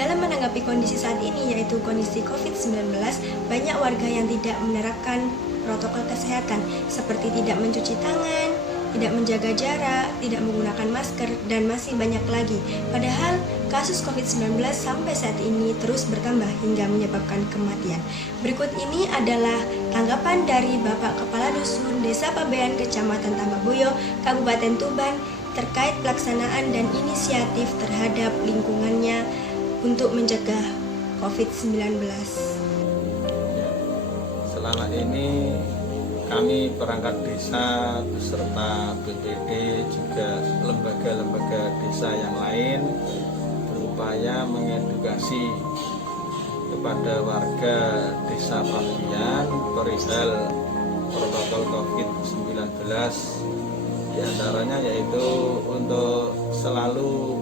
Dalam menanggapi kondisi saat ini, yaitu kondisi COVID-19, banyak warga yang tidak menerapkan protokol kesehatan seperti tidak mencuci tangan, tidak menjaga jarak, tidak menggunakan masker, dan masih banyak lagi. Padahal kasus COVID-19 sampai saat ini terus bertambah hingga menyebabkan kematian. Berikut ini adalah tanggapan dari Bapak Kepala Dusun Desa Pabean, Kecamatan Tambakboyo, Kabupaten Tuban, terkait pelaksanaan dan inisiatif terhadap lingkungannya untuk mencegah COVID-19. Selama ini kami perangkat desa beserta BPD juga lembaga-lembaga desa yang lain berupaya mengedukasi kepada warga desa Pabean perihal protokol COVID-19, diantaranya yaitu untuk selalu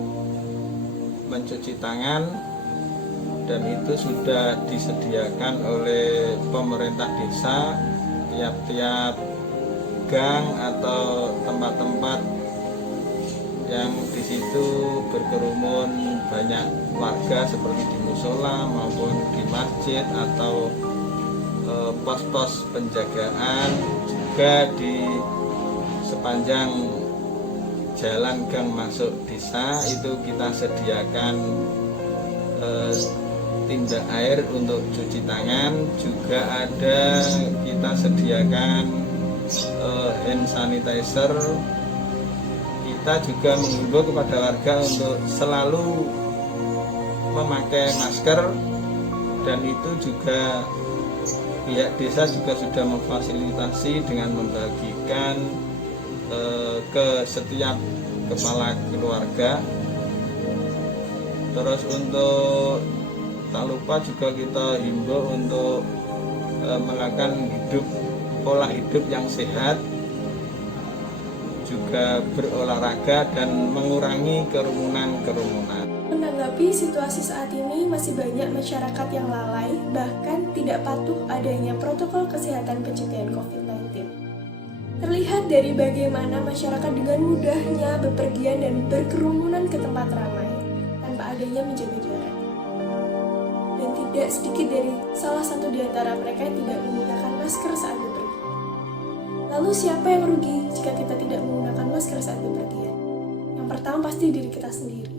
mencuci tangan, dan itu sudah disediakan oleh pemerintah desa. Tiap-tiap gang atau tempat-tempat yang di situ berkerumun banyak warga seperti di musola maupun di masjid atau pos-pos penjagaan, juga di sepanjang jalan gang masuk desa itu kita sediakan tindak air untuk cuci tangan, juga ada kita sediakan hand sanitizer. Kita juga menghimbau kepada warga untuk selalu memakai masker, dan itu juga pihak desa juga sudah memfasilitasi dengan membagikan ke setiap kepala keluarga. Terus untuk tak lupa juga kita himbau untuk melakukan pola hidup yang sehat, juga berolahraga dan mengurangi kerumunan. Menanggapi situasi saat ini, masih banyak masyarakat yang lalai, bahkan tidak patuh adanya protokol kesehatan pencegahan COVID-19. Terlihat dari bagaimana masyarakat dengan mudahnya bepergian dan berkerumunan ke tempat ramai tanpa adanya menjaga jarak. Dan tidak sedikit dari salah satu di antara mereka yang tidak menggunakan masker saat bepergian. Lalu siapa yang rugi jika kita tidak menggunakan masker saat bepergian? Yang pertama pasti diri kita sendiri.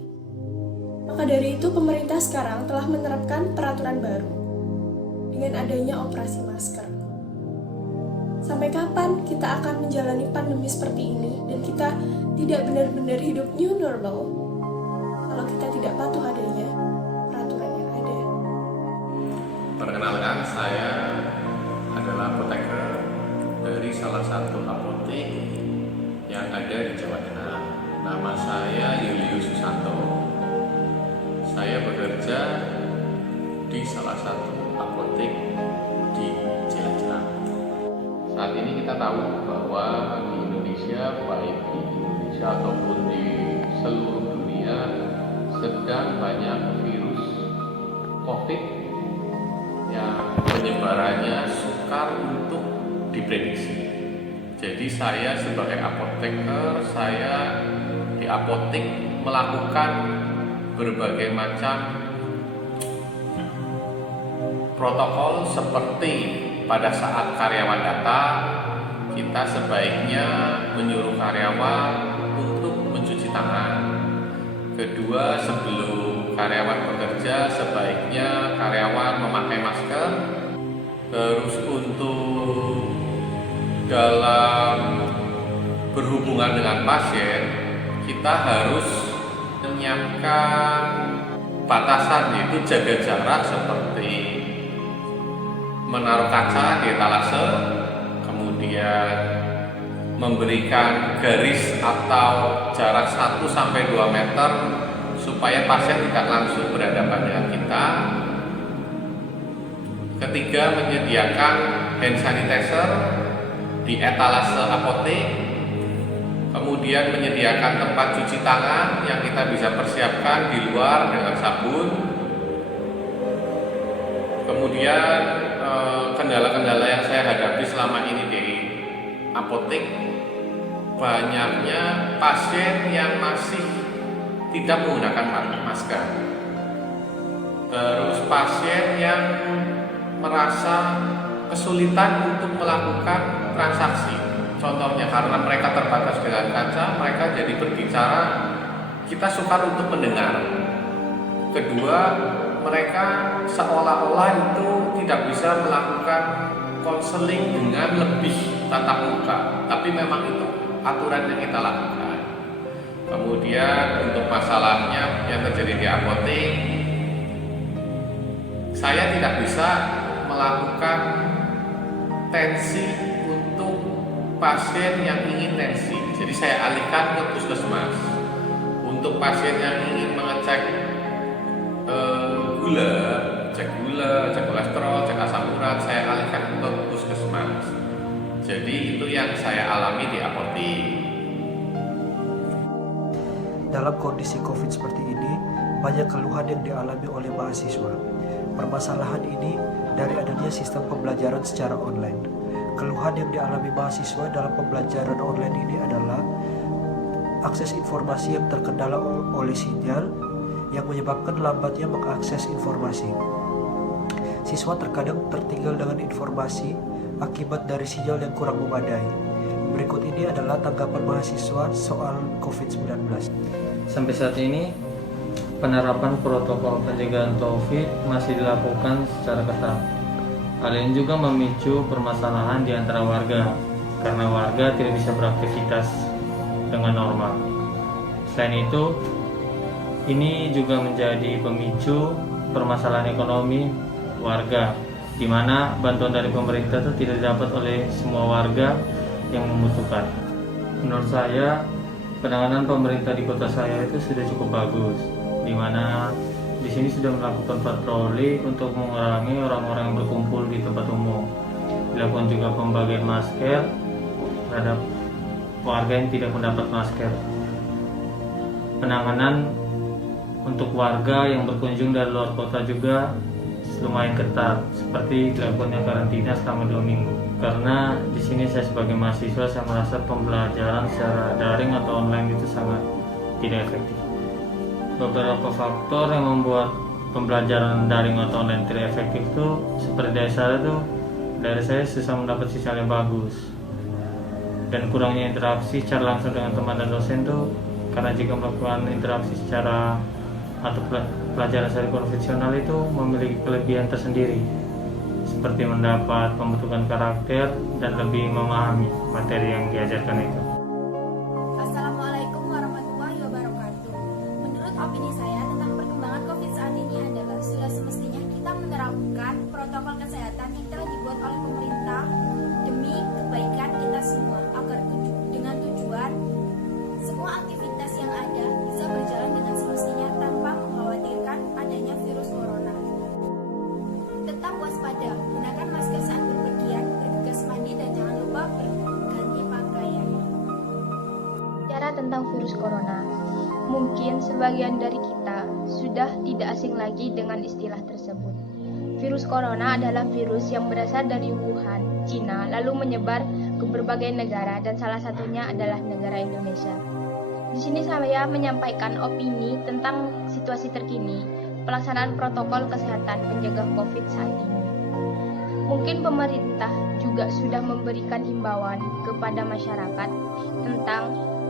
Maka dari itu pemerintah sekarang telah menerapkan peraturan baru dengan adanya operasi masker. Sampai kapan kita akan menjalani pandemi seperti ini dan kita tidak benar-benar hidup new normal kalau kita tidak patuh adanya peraturan yang ada? Perkenalkan, saya adalah apoteker dari salah satu apotek yang ada di Jawa Tengah. Nama saya Yulius Susanto. Saya bekerja di salah satu apotek di Cilacap. Saat ini kita tahu bahwa di Indonesia, baik di Indonesia ataupun di seluruh dunia, sedang banyak virus COVID yang penyebarannya sukar untuk diprediksi. Jadi saya sebagai apoteker, saya di apotek melakukan berbagai macam protokol, seperti pada saat karyawan datang, kita sebaiknya menyuruh karyawan untuk mencuci tangan. Kedua, sebelum karyawan bekerja, sebaiknya karyawan memakai masker. Terus untuk dalam berhubungan dengan pasien, kita harus menyiapkan batasan, yaitu jaga jarak, seperti menaruh kaca di etalase, kemudian memberikan garis atau jarak 1-2 meter supaya pasien tidak langsung berhadapan dengan kita. Ketiga, menyediakan hand sanitizer di etalase apotek, kemudian menyediakan tempat cuci tangan yang kita bisa persiapkan di luar dengan sabun. Kemudian kendala-kendala yang saya hadapi selama ini di apotek, banyaknya pasien yang masih tidak menggunakan masker. Terus pasien yang merasa kesulitan untuk melakukan transaksi. Contohnya karena mereka terbatas dengan kaca, mereka jadi berbicara, kita sukar untuk mendengar. Kedua, mereka seolah-olah itu tidak bisa melakukan konseling dengan lebih tatap muka, tapi memang itu aturan yang kita lakukan. Kemudian untuk masalahnya yang terjadi di apotek, saya tidak bisa melakukan tensi untuk pasien yang ingin tensi, jadi saya alihkan ke puskesmas. Untuk pasien yang ingin mengecek cek kolesterol, cek asam urat, saya alihkan ke puskesmas. Jadi itu yang saya alami di apotek. Dalam kondisi COVID seperti ini, banyak keluhan yang dialami oleh mahasiswa. Permasalahan ini dari adanya sistem pembelajaran secara online. Keluhan yang dialami mahasiswa dalam pembelajaran online ini adalah akses informasi yang terkendala oleh sinyal yang menyebabkan lambatnya mengakses informasi. Siswa terkadang tertinggal dengan informasi akibat dari sinyal yang kurang memadai. Berikut ini adalah tanggapan mahasiswa soal COVID-19. Sampai saat ini, penerapan protokol pencegahan COVID masih dilakukan secara ketat. Hal ini juga memicu permasalahan di antara warga, karena warga tidak bisa beraktivitas dengan normal. Selain itu, ini juga menjadi pemicu permasalahan ekonomi warga, di mana bantuan dari pemerintah itu tidak didapat oleh semua warga yang membutuhkan. Menurut saya, penanganan pemerintah di kota saya itu sudah cukup bagus, di mana di sini sudah melakukan patroli untuk mengurangi orang-orang yang berkumpul di tempat umum. Dilakukan juga pembagian masker terhadap warga yang tidak mendapat masker. Penanganan untuk warga yang berkunjung dari luar kota juga lumayan ketat, seperti dilakukannya karantina selama 2 minggu. Karena di sini saya sebagai mahasiswa, saya merasa pembelajaran secara daring atau online itu sangat tidak efektif. Beberapa faktor yang membuat pembelajaran daring atau online tidak efektif itu seperti dari saya susah mendapat sinyal yang bagus, dan kurangnya interaksi secara langsung dengan teman dan dosen tuh, karena jika melakukan interaksi secara atau pelajaran secara konvensional itu memiliki kelebihan tersendiri, seperti mendapat pembentukan karakter dan lebih memahami materi yang diajarkan itu. Assalamualaikum warahmatullahi wabarakatuh. Menurut opini saya tentang perkembangan COVID saat ini adalah sudah semestinya kita menerapkan protokol kesehatan yang telah dibuat oleh pemerintah demi kebaikan kita semua, agar dengan tujuan semua aktivitas yang ada bisa berjalan dengan semestinya tanpa mengkhawatirkan adanya virus corona. Tetap waspada, gunakan masker saat berpergian, bergegas mandi, dan jangan lupa berganti pakaian. Bicara tentang virus corona, mungkin sebagian dari kita sudah tidak asing lagi dengan istilah tersebut. Virus corona adalah virus yang berasal dari Wuhan, Cina, lalu menyebar ke berbagai negara, dan salah satunya adalah negara Indonesia. Di sini saya menyampaikan opini tentang situasi terkini pelaksanaan protokol kesehatan penjaga COVID saat ini. Mungkin pemerintah juga sudah memberikan himbauan kepada masyarakat tentang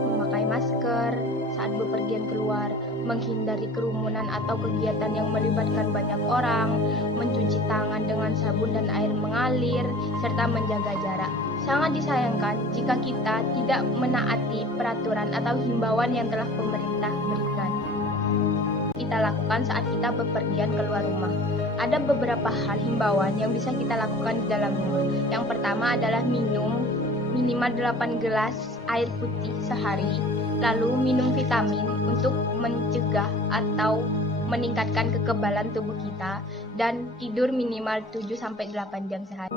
memakai masker saat bepergian keluar, menghindari kerumunan atau kegiatan yang melibatkan banyak orang, mencuci tangan dengan sabun dan air mengalir, serta menjaga jarak. Sangat disayangkan jika kita tidak menaati peraturan atau himbauan yang telah pemerintah berikan. Kita lakukan saat kita bepergian keluar rumah. Ada beberapa hal himbauan yang bisa kita lakukan di dalam rumah. Yang pertama adalah minum minimal 8 gelas air putih sehari, lalu minum vitamin untuk mencegah atau meningkatkan kekebalan tubuh kita, dan tidur minimal 7-8 jam sehari.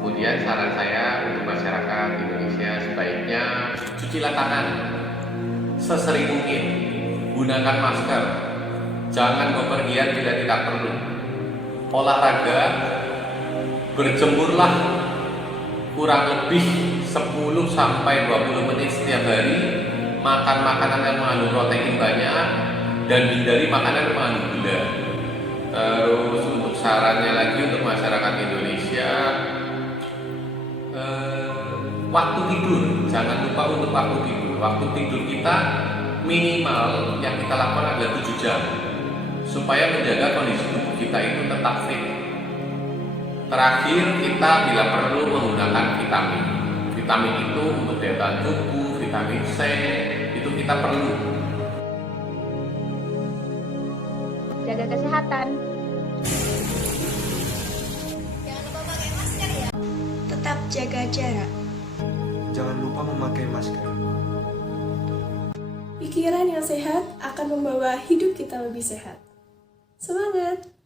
Kemudian saran saya untuk masyarakat Indonesia, sebaiknya cucilah tangan sesering mungkin, gunakan masker, jangan bepergian bila tidak perlu, olahraga, berjemurlah kurang lebih 10-20 menit setiap hari, makan makanan yang mengandung protein banyak, dan hindari makanan mengandung gula. Terus untuk sarannya lagi untuk masyarakat Indonesia, waktu tidur, jangan lupa untuk waktu tidur. Waktu tidur kita minimal yang kita lakukan adalah 7 jam supaya menjaga kondisi tubuh kita itu tetap fit. Terakhir, kita bila perlu menggunakan vitamin. Vitamin itu untuk daya tahan tubuh, vitamin C, itu kita perlu. Jaga kesehatan. Jangan lupa pakai masker ya. Tetap jaga jarak. Jangan lupa memakai masker. Pikiran yang sehat akan membawa hidup kita lebih sehat. Semangat!